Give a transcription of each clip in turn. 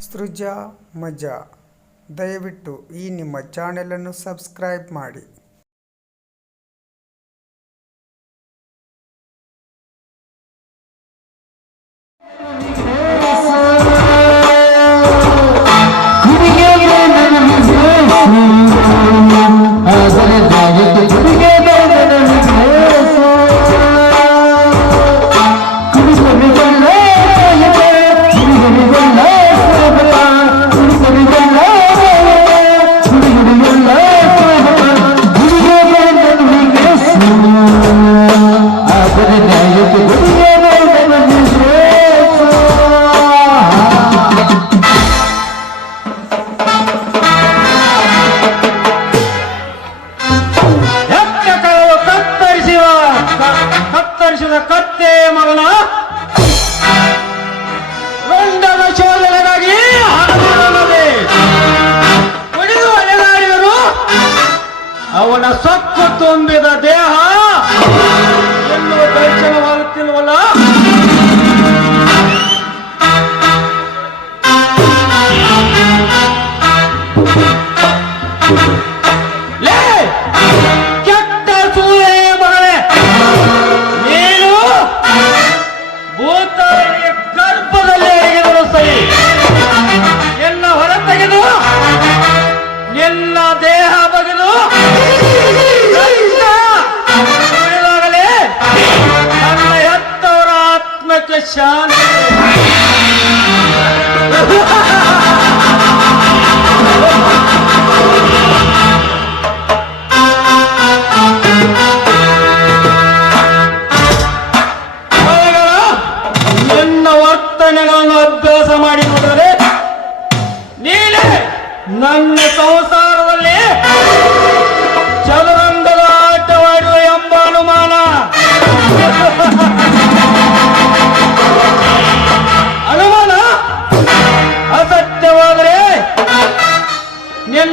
ಸೃಜಾ ಮಜಾ. ದಯವಿಟ್ಟು ಈ ನಿಮ್ಮ ಚಾನೆಲನ್ನು ಸಬ್ಸ್ಕ್ರೈಬ್ ಮಾಡಿ.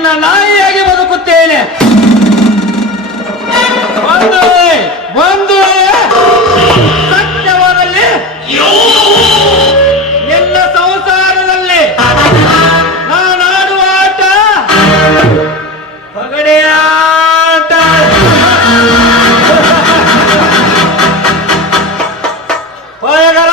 ನಿನ್ನ ನಾಯಿಯಾಗಿ ಬದುಕುತ್ತೇನೆ. ಒಂದು ಒಂದು ವೇಳೆ ಸತ್ಯವಾದಲ್ಲಿ ನಿನ್ನ ಸಂಸಾರದಲ್ಲಿ ನಾನಾಡುವ ಆಟ. ಪಗಡೆಯ ಆಟ. ಹೋಯಗರ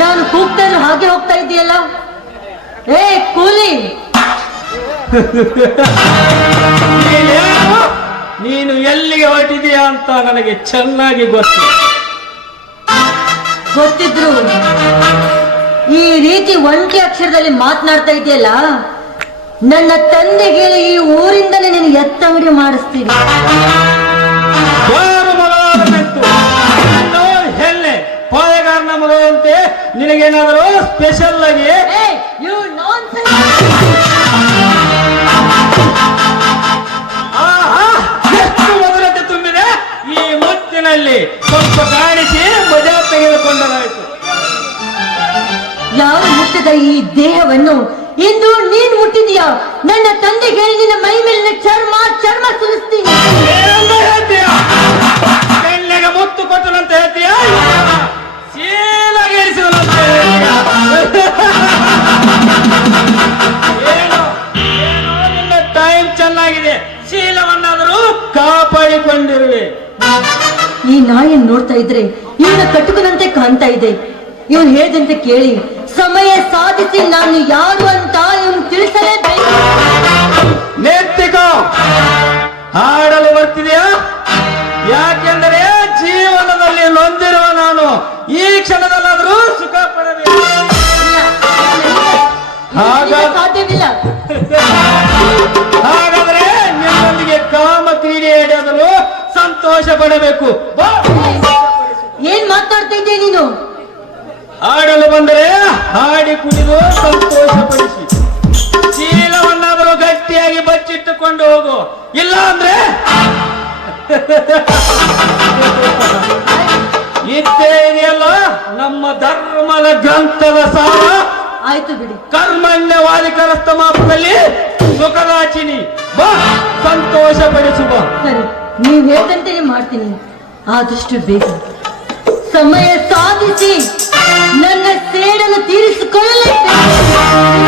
ನಾನು ಕೂಗ್ತಾ ಇದ್ರು ಹಾಗೆ ಹೋಗ್ತಾ ಇದೆಯಲ್ಲ? ಏ ಕೂಲಿ! ನೀನು ಎಲ್ಲಿಗೆ ಹೊರಟಿದೀಯಾ ಅಂತ ನನಗೆ ಚೆನ್ನಾಗಿ ಗೊತ್ತು. ಗೊತ್ತಿದ್ರು. ಈ ರೀತಿ ಒಂಟಿ ಅಕ್ಷರದಲ್ಲಿ ಮಾತನಾಡ್ತಾ ಇದೆಯಲ್ಲ ನನ್ನ ತಂದೆಗೆ ಈ ಊರಿಂದಲೇ ನೀನು ಎತ್ತಂಗಡಿ ಮಾಡಿಸ್ತೀನಿ ನಿನಗೇನಾದರೂ ಸ್ಪೆಷಲ್ ಆಗಿ? ಎಷ್ಟು ಮಧುರತೆ ತುಂಬಿದೆ? ಈ ಮುತ್ತಿನಲ್ಲಿ ಸ್ವಲ್ಪ ಕಾಣಿಸಿ ಮಜಾ ತೆಗೆದುಕೊಂಡರಾಯಿತು ಯಾರು ಮುಟ್ಟಿದ ಈ ದೇಹವನ್ನು ಇಂದು ನೀನ್ ಮುಟ್ಟಿದೀಯಾ? ನನ್ನ ತಂದೆ ಹೇಳಿದ ಮೈ ಮೇಲಿನ ಚರ್ಮ ಚರ್ಮ ಸುಲಿಸ್ತೀನಿ ಟೈಮ್ ಚೆನ್ನಾಗಿದೆ. ಶೀಲವನ್ನಾದರೂ ಕಾಪಾಡಿಕೊಂಡಿರುವೆ. ಈ ನಾಯಿ ನೋಡ್ತಾ ಇದ್ರೆ ಇವನ ಕಟ್ಟುಕನಂತೆ ಕಾಣ್ತಾ ಇದೆ. ಇವನು ಹೇಳಿದಂತೆ ಕೇಳಿ ಸಮಯ ಸಾಧಿಸಿ ನಾನು ಯಾರು ಅಂತ ಇವನು ತಿಳಿಸಲೇಬೇಕು. ಹಾಡಲು ಬರ್ತಿದೆಯಾ? ಯಾಕೆಂದರೆ ಜೀವನದಲ್ಲಿ ನೊಂದಿರುವ ನಾನು ಈ ಕ್ಷಣದಲ್ಲಾದರೂ ಸುಖ ಪಡಬೇಕು. ಕೊಡಬೇಕು ಏನ್ ಮಾತಾಡ್ತಿದ್ದೆ ನೀನು? ಹಾಡಲು ಬಂದರೆ ಹಾಡಿ ಕುಡಿದು ಸಂತೋಷಪಡಿಸಿ. ಚೀಲವನ್ನಾದರೂ ಗಟ್ಟಿಯಾಗಿ ಬಚ್ಚಿಟ್ಟುಕೊಂಡು ಹೋಗು. ಇಲ್ಲ ಅಂದ್ರೆ? ಇದ್ದೇ ನಮ್ಮ ಧರ್ಮದ ಗ್ರಂಥದ ಸಾರ? ಆಯ್ತು ಬಿಡಿ. ಕರ್ಮಣ್ಯವಾದಿಕರ ಸ್ತಮಾಪದಲ್ಲಿ ಸುಖದಾಚಿನಿ. ಬಾ ಸಂತೋಷ ಪಡಿಸು ಬಾ. ಸರಿ. ನೀವು ಹೇಳ್ದಂತೆಯೇ ಮಾಡ್ತೀನಿ. ಆದಷ್ಟು ಬೇಗ. ಸಮಯ ಸಾಧಿಸಿ ನನ್ನ ಸೇಡನ್ನು ತೀರಿಸಿಕೊಳ್ಳಲೇಬೇಕು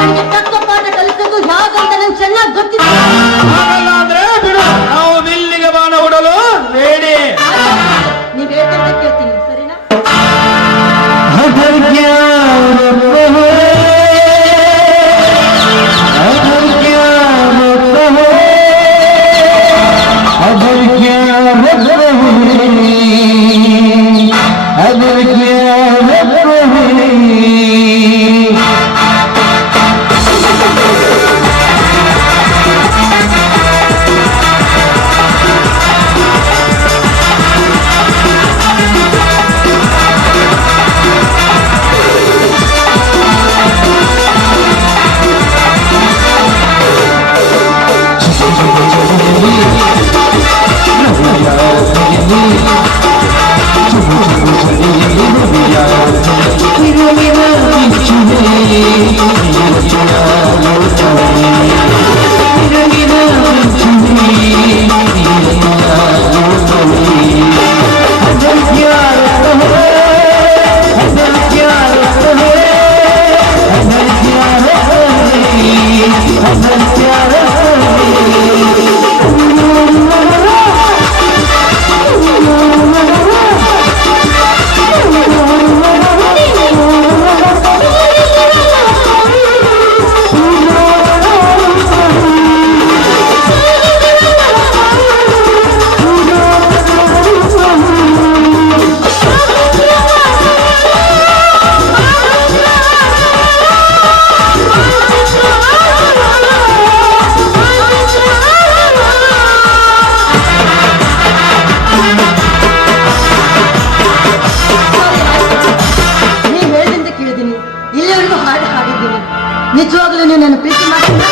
ನಿಜವಾಗ್ಲೂ ನೀನು ನನ್ನ ಪ್ರೀತಿ ಮಾಡ್ತೀನಿ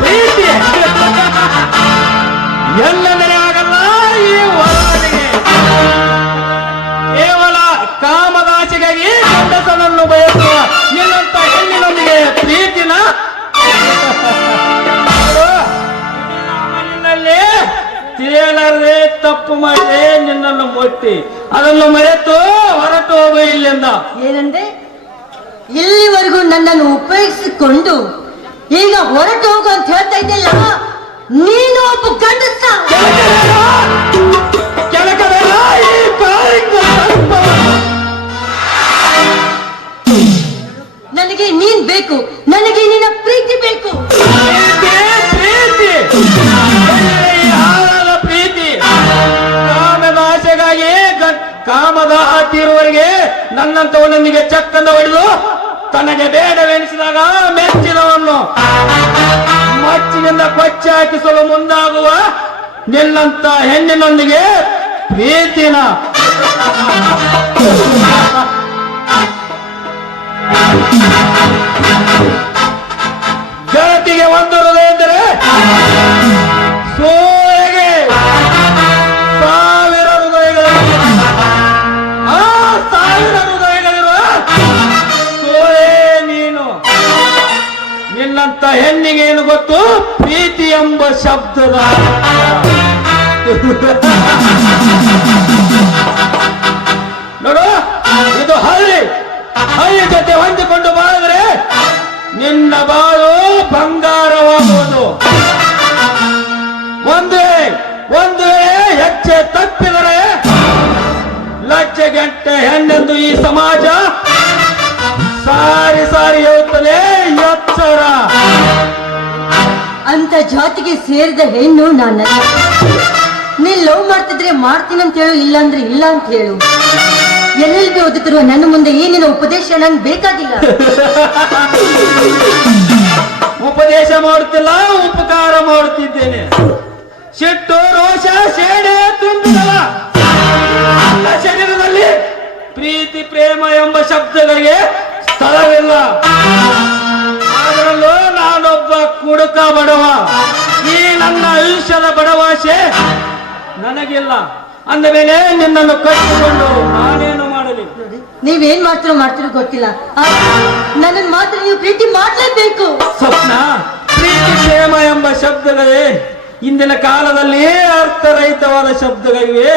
ಪ್ರೀತಿ? ಎಲ್ಲೆಂದರೆ ಆಗಲ್ಲ ಈ ವರನಿಗೆ ಕೇವಲ ಕಾಮದಾಸಿಗಾಗಿ ಗಂಡಸನನ್ನು ಬಯಸುವ ನಿನ್ನಂತ ಹೆಣ್ಣಿನೊಂದಿಗೆ ಪ್ರೀತಿನ? ನೋಡು, ಇಡೀ ತಪ್ಪು ಮಾಡಿ ನಿನ್ನನ್ನು ಮೊಟ್ಟಿ. ಅದನ್ನು ಮರೆತು ಹೊರಟು ಹೋಗು ಇಲ್ಲಿಂದ. ಏನಂದ್ರೆ ಇಲ್ಲಿವರೆಗೂ ನನ್ನನ್ನು ಉಪಯೋಗಿಸಿಕೊಂಡು ಈಗ ಹೊರಟು ಹೋಗು ಅಂತ ಹೇಳ್ತಾ ಇದ್ದಲ್ಲ ನೀನು ಒಬ್ಬ ಗಂಡಸ ಕೊಚ್ಚಿ ಮುಂದಾಗುವ ನಿನ್ನಂತ ಹೆಣ್ಣಿನೊಂದಿಗೆ ಪ್ರೀತಿನ ಗೆಳತಿಗೆ ಒಂದು ಹೃದಯ ಸೋಯಗೆ ಹೆಣ್ಣಿಗೆ ಏನು ಗೊತ್ತು? ಪ್ರೀತಿ ಎಂಬ ಶಬ್ದದ ನೋಡು, ಇದು ಹಳ್ಳಿ. ಹಳ್ಳಿ ಜೊತೆ ಹೊಂದಿಕೊಂಡು ಬಾಳಿದ್ರೆ ನಿನ್ನ ಬಾಳು ಬಂಗಾರವಾಗುವುದು. ಒಂದು ಒಂದು ಹೆಚ್ಚೆ ತಪ್ಪಿದರೆ ಲಕ್ಷ ಗಂಟೆ ಹೆಣ್ಣೆಂದು ಈ ಸಮಾಜ ಜಾತಿಗೆ ಸೇರಿದ ಹೆಣ್ಣು ನಾನು ನೀನ್ ಲವ್ ಮಾಡ್ತಿದ್ರೆ ಮಾಡ್ತೀನಿ ಅಂತ ಹೇಳು ಇಲ್ಲ ಅಂದ್ರೆ ಇಲ್ಲ ಅಂತ ಹೇಳು. ಎಲ್ಲೆಲ್ಲಿ ಓದುತ್ತಿರುವ ನನ್ನ ಮುಂದೆ ಏನಿನ ಉಪದೇಶ ನಂಗೆ ಬೇಕಾಗಿಲ್ಲ. ಉಪದೇಶ ಮಾಡುತ್ತಿಲ್ಲ, ಉಪಕಾರ ಮಾಡುತ್ತಿದ್ದೇನೆ. ಶೆಟ್ಟು ರೋಷ ಸೇಡೆ ತುಂಬಿದಲ್ಲ. ಶರೀರದಲ್ಲಿ ಪ್ರೀತಿ, ಪ್ರೇಮ ಎಂಬ ಶಬ್ದಗಳಿಗೆ ಸ್ಥಳವಿಲ್ಲ. ಕುಡುಕ ಬಡವ. ಈ ನನ್ನ ಆಯುಷ್ಯದ ಬಡವಾಸೆ ನನಗಿಲ್ಲ. ಅಂದ ಮೇಲೆ ನಿನ್ನನ್ನು ಕಟ್ಟಿಕೊಂಡು ನಾನೇನು ಮಾಡಲಿ? ನೀವೇನ್ ಮಾಡ್ತಿರೋ ಮಾಡ್ತಿರೋ ಗೊತ್ತಿಲ್ಲ. ನನ್ನ ಮಾತ್ರ ನೀವು ಪ್ರೀತಿ ಮಾಡ್ಲೇಬೇಕು. ಸ್ವಪ್ನ ಪ್ರೀತಿ ಪ್ರೇಮ ಎಂಬ ಶಬ್ದಗಳೇ ಇಂದಿನ ಕಾಲದಲ್ಲಿ ಅರ್ಥರಹಿತವಾದ ಶಬ್ದಗಳಿವೆ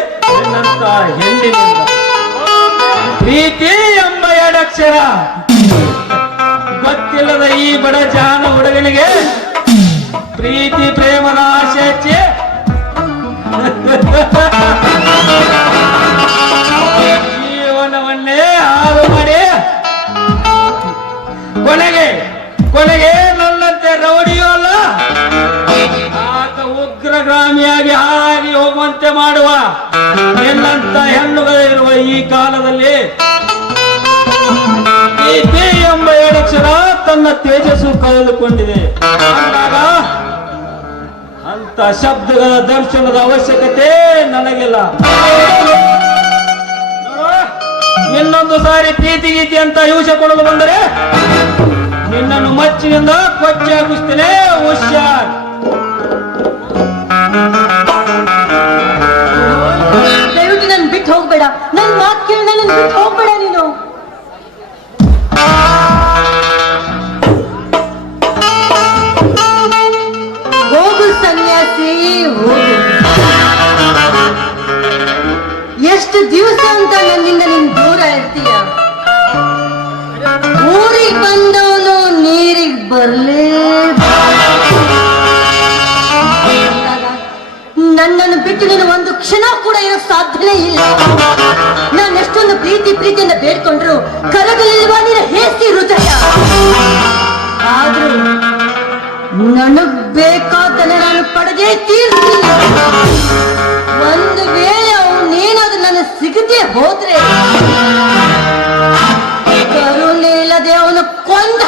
ಹೆಣ್ಣಿನಿಂದ. ಪ್ರೀತಿ ಎಂಬ ಎರಡಕ್ಷರ ಬಡ ಜಾನ ಹುಡುಗನಿಗೆ ಪ್ರೀತಿ ಪ್ರೇಮದ ಆಸೆ ಹಚ್ಚಿ. ಜೀವನವನ್ನೇ ಹಾಳು ಮಾಡಿ. ಕೊನೆಗೆ ಕೊನೆಗೆ ನನ್ನಂತೆ ರೌಡಿಯೋ ಅಲ್ಲ. ಆತ ಉಗ್ರಗಾಮಿಯಾಗಿ ಹಾರಿ ಹೋಗುವಂತೆ ಮಾಡುವ ಎಲ್ಲಂತ ಹೆಣ್ಣುಗಳಿರುವ ಈ ಕಾಲದಲ್ಲಿ ಎಂಬ ಏಳಕ್ಷರ ತನ್ನ ತೇಜಸ್ಸು ಕಳೆದುಕೊಂಡಿದೆ. ಅಂತ ಶಬ್ದಗಳ ದರ್ಶನದ ಅವಶ್ಯಕತೆ ನನಗಿಲ್ಲ. ಇನ್ನೊಂದು ಸಾರಿ ಪ್ರೀತಿ, ಗೀತಿ ಅಂತ ಯೂಷ ಕೊಡಲು ಬಂದರೆ ನಿನ್ನನ್ನು ಮಚ್ಚಿನಿಂದ ಕೊಚ್ಚಿ ಹಾಕಿಸ್ತೇನೆ, ಹುಷಾರ್. ಬಿಟ್ಟು ಹೋಗ್ಬೇಡ. ನನ್ನ ಮಾತು ಕೇಳಿ ನನ್ನ ಬಿಟ್ಟು ಹೋಗ್ಬೇಡ. ಎಷ್ಟು ದಿವಸ ಅಂತ ನನ್ನಿಂದ ನೀನ್ ದೂರ ಇರ್ತೀಯ? ಊರಿಗೆ ಬಂದವನು ನೀರಿಗೆ ಬರ್ಲೇ ನನ್ನನ್ನು ಬಿಟ್ಟು ನೀನು ಒಂದು ಕ್ಷಣ ಕೂಡ ಇರೋ ಸಾಧ್ಯನೇ ಇಲ್ಲ. ನಾನು ಎಷ್ಟೊಂದು ಪ್ರೀತಿ ಪ್ರೀತಿಯಿಂದ ಬೇಡ್ಕೊಂಡ್ರು ಕರಗಲಿಲ್ವಾ ನೀನು ಹೇಸಿ ಹೃದಯ ಆದ್ರೂ ನನಗ್ ಬೇಕಾದನೆ ನಾನು ಪಡೆದೇ ತೀರ್ತೀನಿ ಒಂದು ವೇಳೆ ನೀನಾದ್ರೂ ನನಗೆ ಸಿಗದೆ ಹೋದ್ರೆ ಕರುಣೆ ಇಲ್ಲದೆ ಅವನು ಕೊಂದ